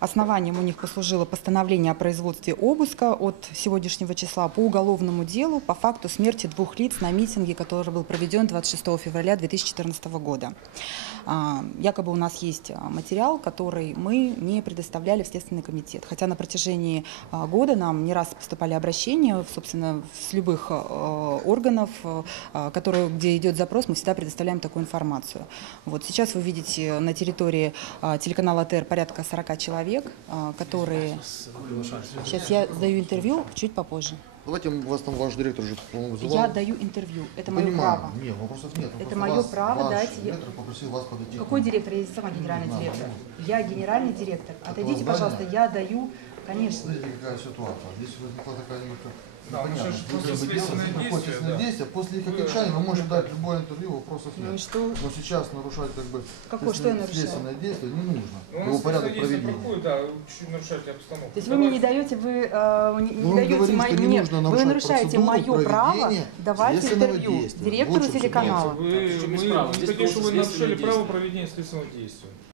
Основанием у них послужило постановление о производстве обыска от сегодняшнего числа по уголовному делу по факту смерти 2 лиц на митинге, который был проведен 26 февраля 2014 года. Якобы у нас есть материал, который мы не предоставляли в Следственный комитет. Хотя на протяжении года нам не раз поступали обращения, собственно, с любых органов, где идет запрос, мы всегда предоставляем такую информацию. Вот сейчас вы видите на территории телеканала ТР порядка 40 человек, которые... Сейчас я сдаю интервью чуть попозже. Давайте вас там ваш директор уже, по-моему, вызывал. Я даю интервью. Это мое право. Нет, вопросов нет. Это мое право дать. Директор попросил вас подойти. Какой директор? Я сама генеральный директор. Я генеральный директор. Отойдите, пожалуйста, я даю, конечно. Смотрите, какая ситуация. Здесь возникла такая немножко... Да, после следственные действия, после их окончания вы можете дать любое интервью, вопросов нет. Ну и что? Но сейчас нарушать следственное действие не нужно. Его порядок проведения. Проходит, да, чуть нарушаете обстановку. То есть вы мне не даете, вы нарушаете мое право давать интервью директору телеканала. Мы не хотим, чтобы вы нарушили право проведения следственного действия.